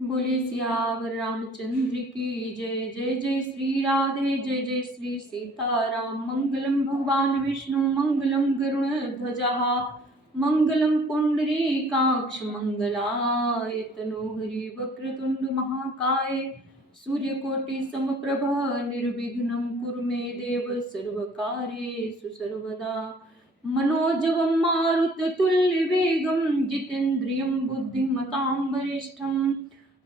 बोलिए सियावर रामचंद्र की जय। जय जय श्री राधे, जय जय श्री सीताराम। मंगलम भगवान विष्णु, मंगलम गरुण ध्वजा, मंगलम पुंडरीकाक्ष, मंगलाय तनोहरि वक्रतुंड महाकाय, सूर्यकोटि समप्रभ, निर्विघ्नं कुरु मे देव, सर्वकार्येषु सर्वदा। मनोजवं मारुततुल्यवेगं, जितेन्द्रियं बुद्धिमतां वरिष्ठं,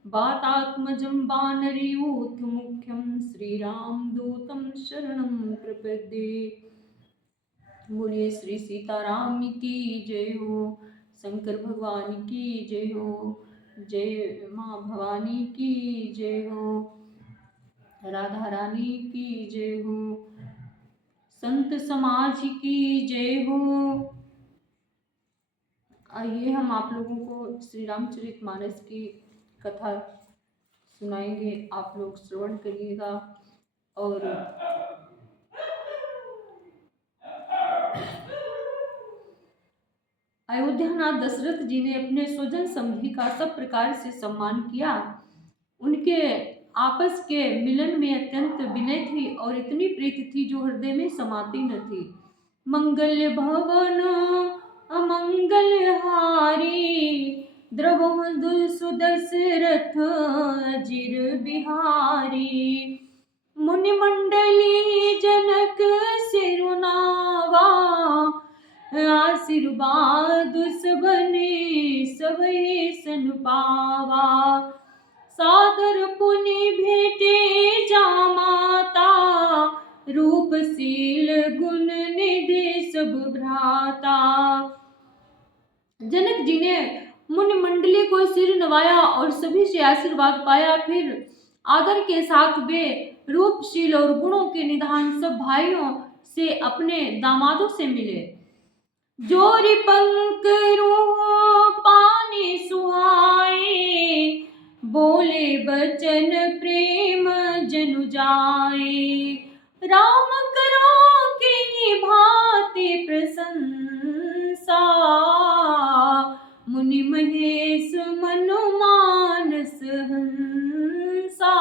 वातात्मजं वानरयूथमुख्यं, श्रीरामदूतं शरणं प्रपद्ये। बोलिए श्री सीताराम की जय हो, शंकर भगवान की जय हो, जय माँ भवानी की जय हो, राधा रानी की जय हो, संत समाज की जय हो। आइए हम आप लोगों को श्री रामचरितमानस की कथा सुनाएंगे, आप लोग श्रवण करिएगा। और अयोध्यानाथ दशरथ जी ने अपने स्वजन समधि का सब प्रकार से सम्मान किया। उनके आपस के मिलन में अत्यंत विनय थी और इतनी प्रीति थी जो हृदय में समाती न थी। मंगल भवन अमंगल हारी, द्रवहु सुदशरथ अजिर बिहारी। मुनि मंडली जनक सिरुनावा, आशीर्वाद सबने सबे सन पावा। सादर पुनि भेटे जामाता, रूपशील गुण निधि सब भ्राता। जनक जी ने मुनि मंडली को सिर नवाया और सभी से आशीर्वाद पाया। फिर आदर के साथ वे रूपशील और गुणों के निधान सब भाइयों से अपने दामादों से मिले। जोरी पंक रूह पानी सुहाए, बोले बचन प्रेम जनु जाए। राम करो की भांति प्रशंसा, मुनि महेश मनु मानस हंसा।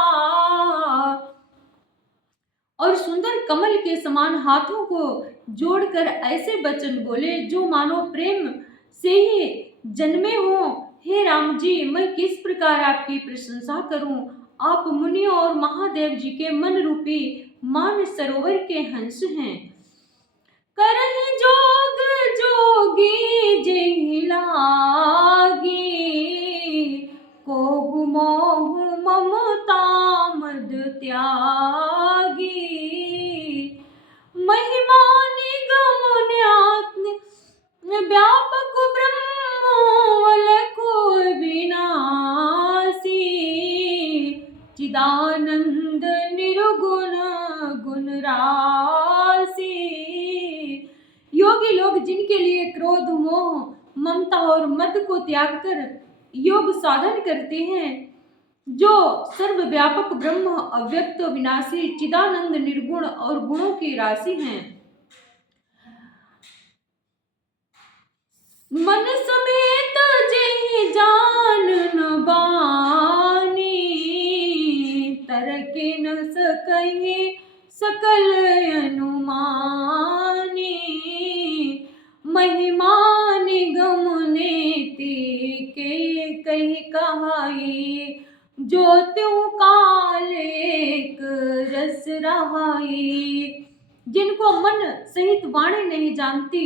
और सुंदर कमल के समान हाथों को जोड़कर ऐसे वचन बोले जो मानो प्रेम से ही जन्मे हो। हे राम जी, मैं किस प्रकार आपकी प्रशंसा करूं? आप मुनियों और महादेव जी के मन रूपी मान सरोवर के हंस हैं। करहि जोग जोगी जेहि लागी, कोहु मोहु ममता मद त्यागी। महिमा निगम न्यात्न व्यापक ब्रह्म अलखु विनाशी। चिदानंद निर्गुण गुण राशि। योगी लोग जिनके लिए क्रोध, मोह, ममता और मद को त्याग कर योग साधन करते हैं, जो सर्वव्यापक ब्रह्म, अव्यक्त, विनाशी, चिदानंद, निर्गुण और गुणों की राशि हैं। मन समेत जेहि जान न बानी, तरके न सकहि सकल अनुमानी। महिमा निगम नेति के कहि कहाई, जो त्यों काल एक रस रहाई। जिनको मन सहित वाणी नहीं जानती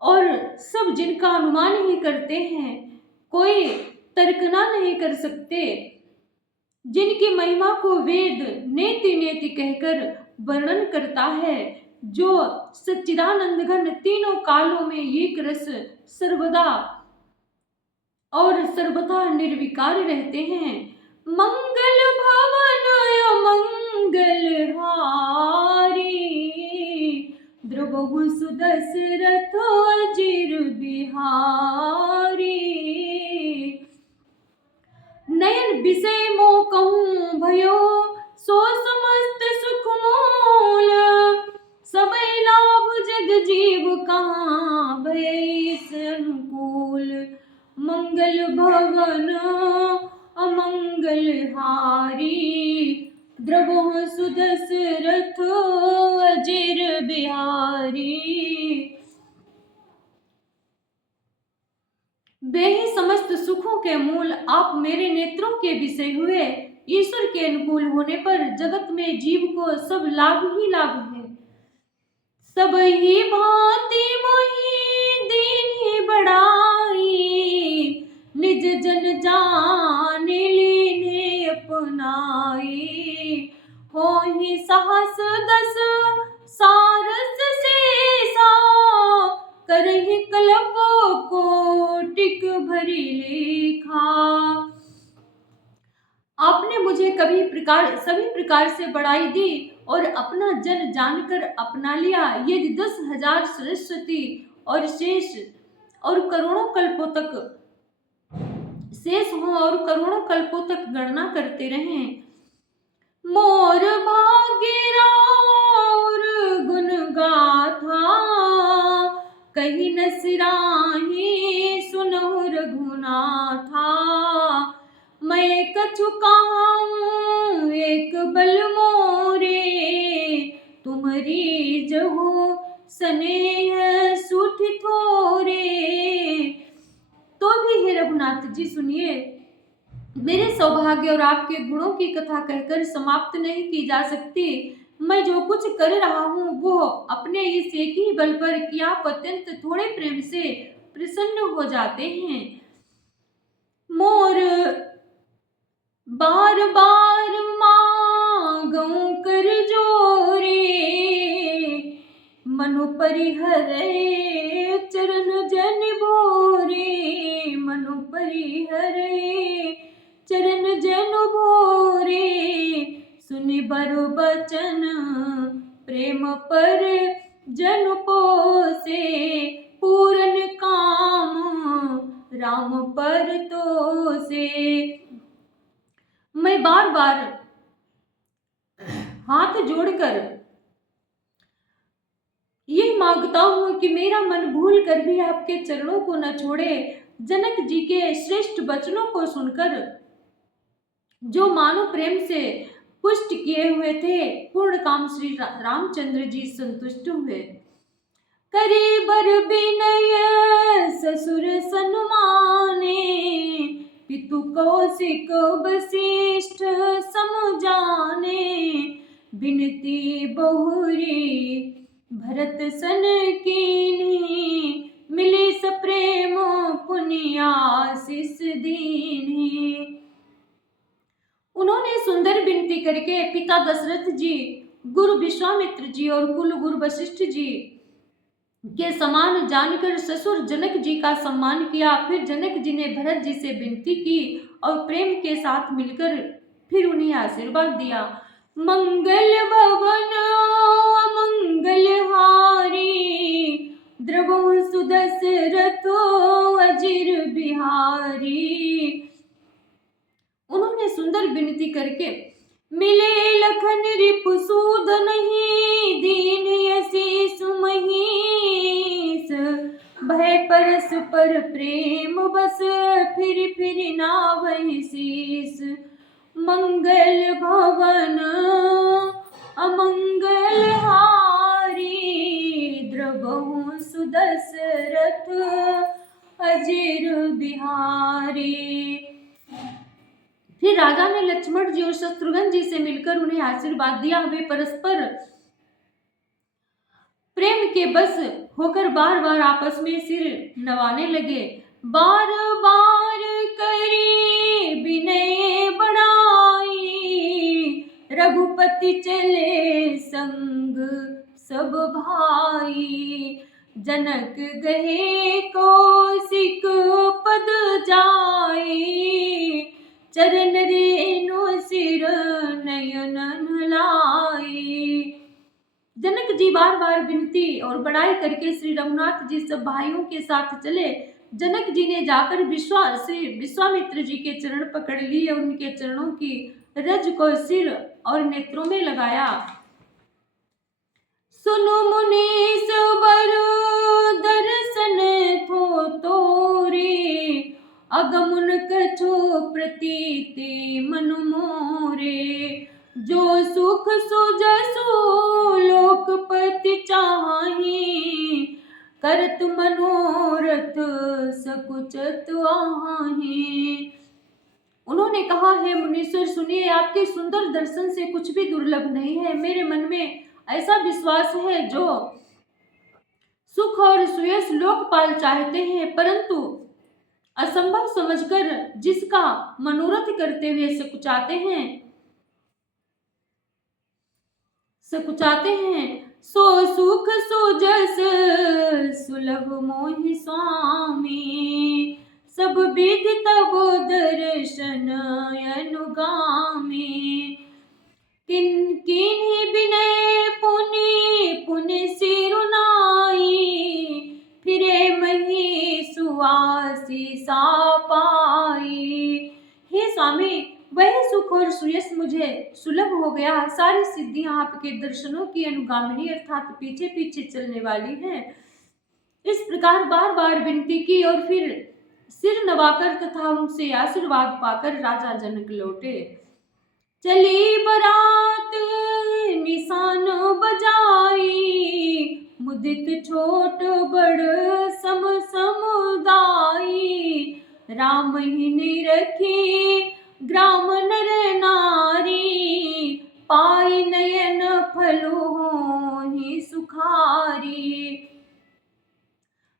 और सब जिनका अनुमान ही करते हैं, कोई तर्कना नहीं कर सकते, जिनकी महिमा को वेद नेति नेति कहकर वर्णन करता है, जो सच्चिदानंद घन तीनों कालों में एक रस सर्वदा और सर्वथा निर्विकार रहते हैं। मंगल भवन मंगल हारी, द्रवहु सुदशरथ अजिर बिहारी। नयन विषय मोह कहूँ भयो, सो समस्त सुख मूल। सबै लाभ जग जीव कहाँ, भय अनुकूल। मंगल भवन अमंगल हारी। द्रवो सुदशरथ अजिर बिहारी। वे ही समस्त सुखों के मूल, आप मेरे नेत्रों के विषय हुए। ईश्वर के अनुकूल होने पर जगत में जीव को सब लाभ ही लाभ है। सब ही भांति मोहि दीन्हि बढ़ाई, निज जन जान लीन्हे अपनाई। होहि सहस दस सारस शेषा, करहि कल्प कोटिक भरी लेखा। आपने मुझे सभी प्रकार से बढ़ाई दी और अपना जन जानकर अपना लिया। यदि 10,000 सरस्वती और शेष और करोड़ों कल्पों तक शेष हो और करोड़ों कल्पों तक गणना करते रहें। मोर भाग्य और गुण गाथा, कहीं न सिराही सुनहु रघुनाथा। मैं कछु कहूँ एक बल मोरे, तुमरी जहु स्नेह सूठ थोरे। तो भी हे रघुनाथ जी सुनिए, मेरे सौभाग्य और आपके गुणों की कथा कहकर समाप्त नहीं की जा सकती। मैं जो कुछ कर रहा हूँ वो अपने इस एक ही बल पर कि आप अत्यंत थोड़े प्रेम से प्रसन्न हो जाते हैं। मोर बार बार मांगूं कर जोरे, मनु परिहरे चरण जन भोरे। मनु परिहरे चरण जन भोरे, सुनि बरु बचन प्रेम पर जन पोसे। पूरन काम राम पर तोसे। मैं बार बार हाथ जोड़कर यह मांगता हूं कि मेरा मन भूल कर भी आपके चरणों को न छोड़े। जनक जी के श्रेष्ठ वचनों को सुनकर जो मानो प्रेम से पुष्ट किए हुए थे, पूर्ण काम श्री रामचंद्र जी संतुष्ट हुए। करे बर विनय ससुर सन्माने, पितु कौशिक वशिष्ठ समझाने। बिनती बहुरी भरत सन कीन्ही, मिले सप्रेम पुनि आशीष दीन्ही। उन्होंने सुंदर विनती करके पिता दशरथ जी, गुरु विश्वामित्र जी और कुल गुरु वशिष्ठ जी के समान जानकर ससुर जनक जी का सम्मान किया। फिर जनक जी ने भरत जी से विनती की और प्रेम के साथ मिलकर फिर उन्हें आशीर्वाद दिया। मंगल भवन अमंगल हारी, द्रवो सुदशरथ अजिर बिहारी। उन्होंने सुंदर विनती करके मिले लखन रिपुसूद नहीं, दीन यशीष महीस। भय परस पर प्रेम बस, फिर नावहि शीस। मंगल भवन अमंगल हारी, द्रवहु सुदशरथ अजिर बिहारी। फिर राजा ने लक्ष्मण जी और शत्रुघ्न जी से मिलकर उन्हें आशीर्वाद दिया। वे परस्पर प्रेम के बस होकर बार बार आपस में सिर नवाने लगे। बार बार करी विनय बढ़ाई, रघुपति चले संग सब भाई। जनक गहे कौशिक पद जाई, चरण रेणु सिर नयन लाई। जनक जी बार बार विनती और बड़ाई करके श्री रघुनाथ जी सब भाइयों के साथ चले। जनक जी ने जाकर विश्वामित्र जी के चरण पकड़ लिए और उनके चरणों की रज को सिर और नेत्रों में लगाया। सुनो मुनीस बरु दर्शन थो तोरे, अगमुन कछु प्रतीति मन मोरे। जो सुख सुजसु लोकपति चाहि, करत मनोरथ सकुचत आहि। उन्होंने कहा, हे मुनीश्वर सुनिए, आपके सुंदर दर्शन से कुछ भी दुर्लभ नहीं है। मेरे मन में ऐसा विश्वास है, जो सुख और सुयश लोकपाल चाहते हैं, परंतु असंभव समझकर जिसका मनोरथ करते हुए सकुचाते हैं, सो सुख सुजस सुलभ मोहि स्वामी। सब विधि तब दर्शन अनुगामी। किन्हीं विनय पुनि पुनि सिरुनाई, फिरे मही सुआसीसा पाई। हे स्वामी, वह सुख और सुयश मुझे सुलभ हो गया। सारी सिद्धियां आपके दर्शनों की अनुगामिनी अर्थात पीछे पीछे चलने वाली हैं। इस प्रकार बार बार विनती की और फिर सिर नवाकर तथा उनसे आशीर्वाद पाकर राजा जनक लौटे। चली बरात निशान बजाई, मुदित छोट बड़ सम समुदाई। राम ही निरखी ग्राम नर नारी, पाई नयन फलो होहि सुखारी।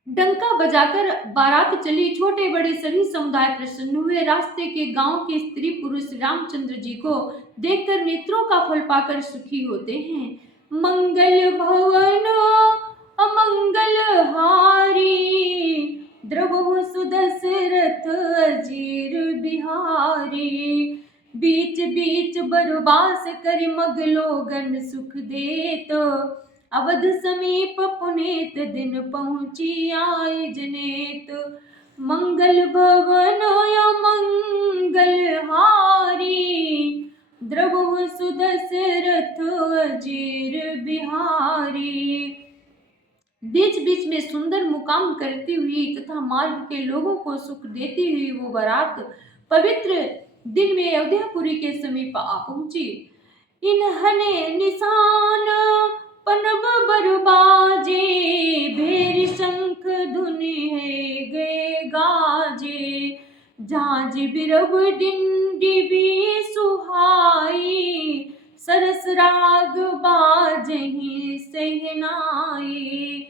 डंका बजाकर बारात चली। छोटे बड़े सभी समुदाय प्रसन्न हुए। रास्ते के गांव के स्त्री पुरुष रामचंद्र जी को देखकर नेत्रों का फल पाकर सुखी होते हैं। मंगल भवन अमंगल हारी, द्रवहु सुदशरथ अजीर बिहारी। बीच बीच बरबास कर मगलोगन सुख देत, अवध समीप पुनीत दिन पहुँची आए जनेत। मंगल भवन मंगल हारी, द्रवहु सुदशरथ अजीर बिहारी। बीच बीच में सुंदर मुकाम करती हुई तथा मार्ग के लोगों को सुख देती हुई वो बारात पवित्र दिन में अयोध्यापुरी के समीप आ पहुंची। इन्हने निशान पनब बरबाजे, भेरी शंख धुनि है गए गाजे। झांझ बिरब डिंडिभी सुहाई, सरस राग बाजहि सहनाई।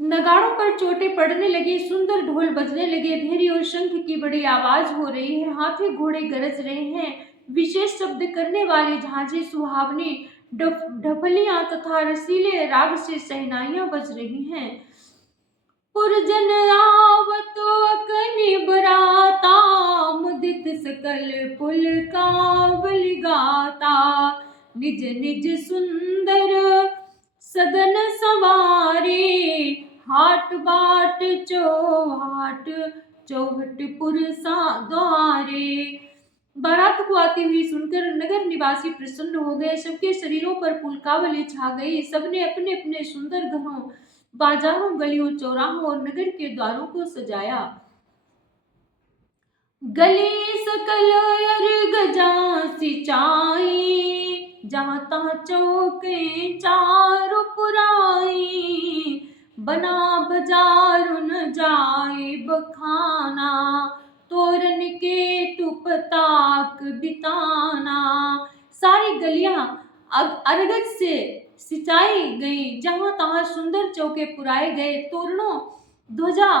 नगाड़ों पर चोटें पड़ने लगी, सुंदर ढोल बजने लगे, भेरी और शंख की बड़ी आवाज हो रही है, हाथी घोड़े गरज रहे हैं, विशेष शब्द करने वाली झांझें सुहावनी ढपलियां तथा रसीले राग से सहनाइयां बज रही हैं। पुरजन आवत अकनि बराता, मुदित सकल पुल कावल गाता। निज निज सुंदर सदन सवारे, हाट बाट चौहाट चौहट पुरसा द्वारे। बारात को आती हुई सुनकर नगर निवासी प्रसन्न हो गए। सबके शरीरों पर पुलकावली छा गई। सबने अपने अपने सुंदर घरों, बाजारों, गलियों, चौराहों और नगर के द्वारों को सजाया। गली सकल अर्घ जा सिंचाई, जहाँ तहाँ चौके चारु पुराई। बना बाजार न जाए बखाना, तोरन के तुपताक बिताना। सारी गलियां अरगज से सिंचाई गई, जहां तहां सुंदर चौके पुराए गए। तोरणों, ध्वजा,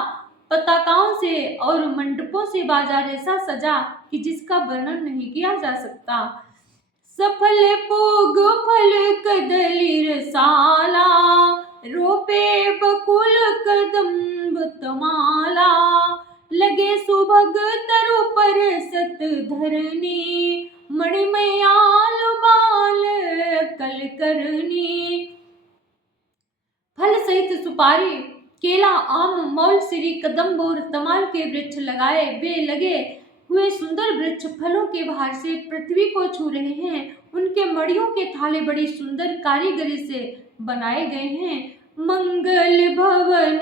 पताकाओं से और मंडपों से बाजार ऐसा सजा कि जिसका वर्णन नहीं किया जा सकता। सफल पूग फल कदली रसाला, रोपे बकुल कदम्ब तमाला। लगे सुभग तरु पर सत धरनी, मणिमयाल बाल कल करनी। फल सहित सुपारी, केला, आम, मौलसिरी, कदम्ब और तमाल के वृक्ष लगाए। वे लगे हुए सुंदर वृक्ष फलों के भार से पृथ्वी को छू रहे हैं। उनके मड़ियों के थाले बड़ी सुंदर कारीगरी से बनाए गए हैं। मंगल भवन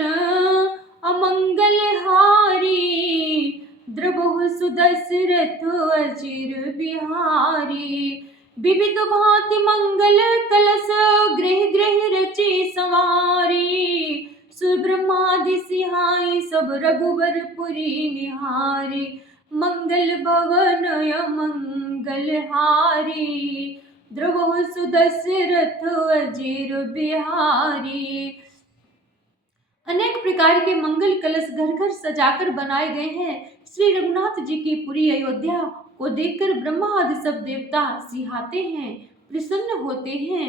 अमंगल हारी, द्रव सुदशरथ अचिर बिहारी। विविध भांति मंगल कलश गृह गृह रचे संवारी। सुब्रह्मादि सिहाई सब रघुबर पुरी निहारी। मंगल भवन मंगल हारी। द्रवहु सुदशरथ अजिर बिहारी। अनेक प्रकार के मंगल कलश घर घर सजाकर बनाए गए हैं। श्री रघुनाथ जी की पुरी अयोध्या को देखकर ब्रह्मा आदि सब देवता सिहाते हैं, प्रसन्न होते हैं।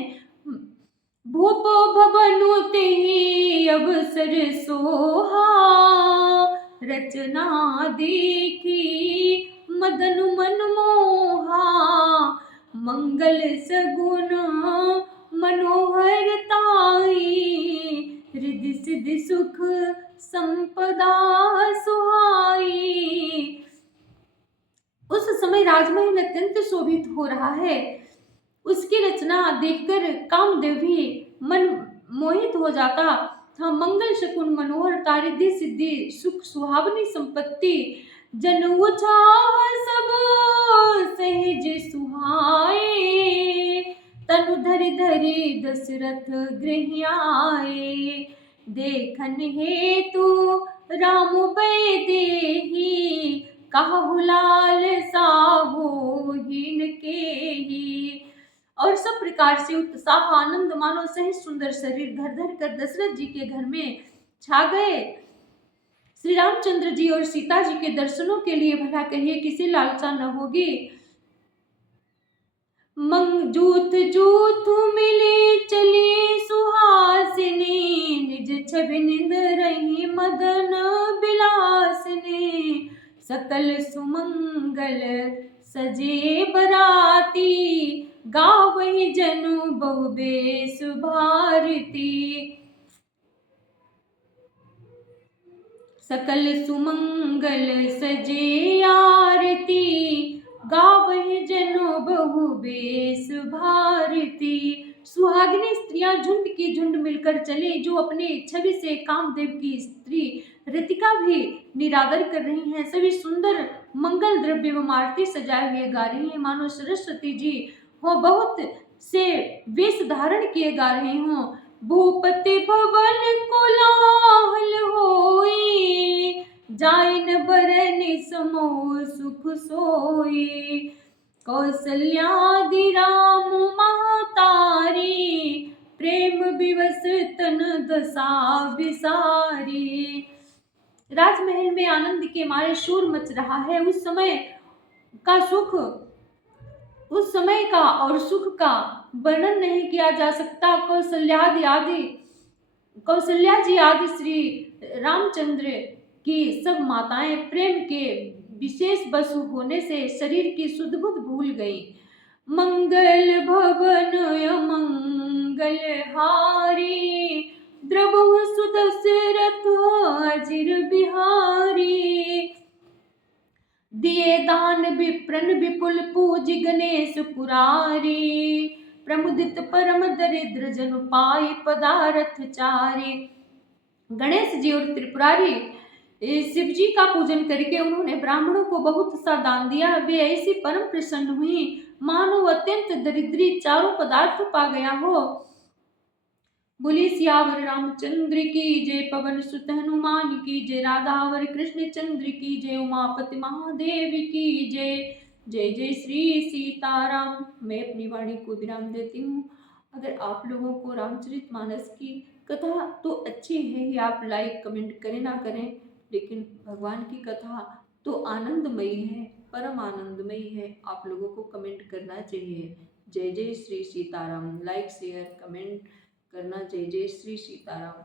भूप भवन ते ही अवसर सोहा। रचना देखी मदन मन मोहा। मंगल सगुन मनोहरताई। रिद्धि सिद्धि सुख संपदा सुहाई। उस समय राजमहल अत्यंत शोभित हो रहा है। उसकी रचना देखकर कामदेव भी मन मोहित हो जाता था। मंगल शकुन मनोहर रिद्धि सिद्धि सुख सुहावनी संपत्ति जन उछाह सब सहज सुहाए। तनु धरि धरि दशरथ गृह आए। देखन हेतु राम भय देहि। कहु लाल साहो हीन केहि। और सब प्रकार से उत्साह आनंद मानो सहित सुंदर शरीर धर धर कर दशरथ जी के घर में छा गए। श्री रामचंद्र जी और सीता जी के दर्शनों के लिए भला कहिए किसे लालसा न होगी। मंग जूथ जूथ मिले चली सुहासिनी। निज छवि निंद रही मदन बिलासिनी। सकल सुमंगल सजे बराती। गावहि जनु बहु बेस भारती। सकल सुमंगल सजे आरती। गावहि जनु बहु बेस भारती। सुहागिनी स्त्रियां झुंड की झुंड मिलकर चले, जो अपने छवि से कामदेव की स्त्री रतिका भी निरादर कर रही हैं। सभी सुंदर मंगल द्रव्य एवं आरती सजाए हुए गा रही हैं, मानो सरस्वती जी हो बहुत से वेश धारण किए गा रहे हों। भूपति भवन कोलाहल होई। जाइन बरनि समो सुख सोई। कौसल्यादि राम महतारी। प्रेम विवश तन दशा विसारी। राजमहल में आनंद के मारे शोर मच रहा है। उस समय का और सुख का वर्णन नहीं किया जा सकता। कौशल्या जी आदि श्री रामचंद्र की सब माताएं प्रेम के विशेष वशु होने से शरीर की शुद्ध बुद्ध भूल गई। मंगल भवन मंगल हारी। द्रवहु सुदशरथ अजिर बिहारी। दिए दान विप्रन विपुल पूज गणेश पुरारी। प्रमुदित परम दरिद्र जनु पाई पदारथ चारे। गणेश जी और त्रिपुरारी शिव जी का पूजन करके उन्होंने ब्राह्मणों को बहुत सा दान दिया। वे ऐसी परम प्रसन्न हुई मानो अत्यंत दरिद्री चारों पदार्थ पा गया हो। बोली सियावर रामचंद्र की जय। पवन सुत हनुमान की जय। राधावर कृष्ण चंद्र की जय। उमापति महादेव की जय। जय जय श्री सीताराम। मैं अपनी वाणी को विराम देती हूँ। अगर आप लोगों को रामचरितमानस की कथा तो अच्छी है ही, आप लाइक कमेंट करें ना करें, लेकिन भगवान की कथा तो आनंदमयी है, परम आनंदमयी है। आप लोगों को कमेंट करना चाहिए। जय जय Shri Sitaram. Like share comment करना। जय जय श्री सीताराम।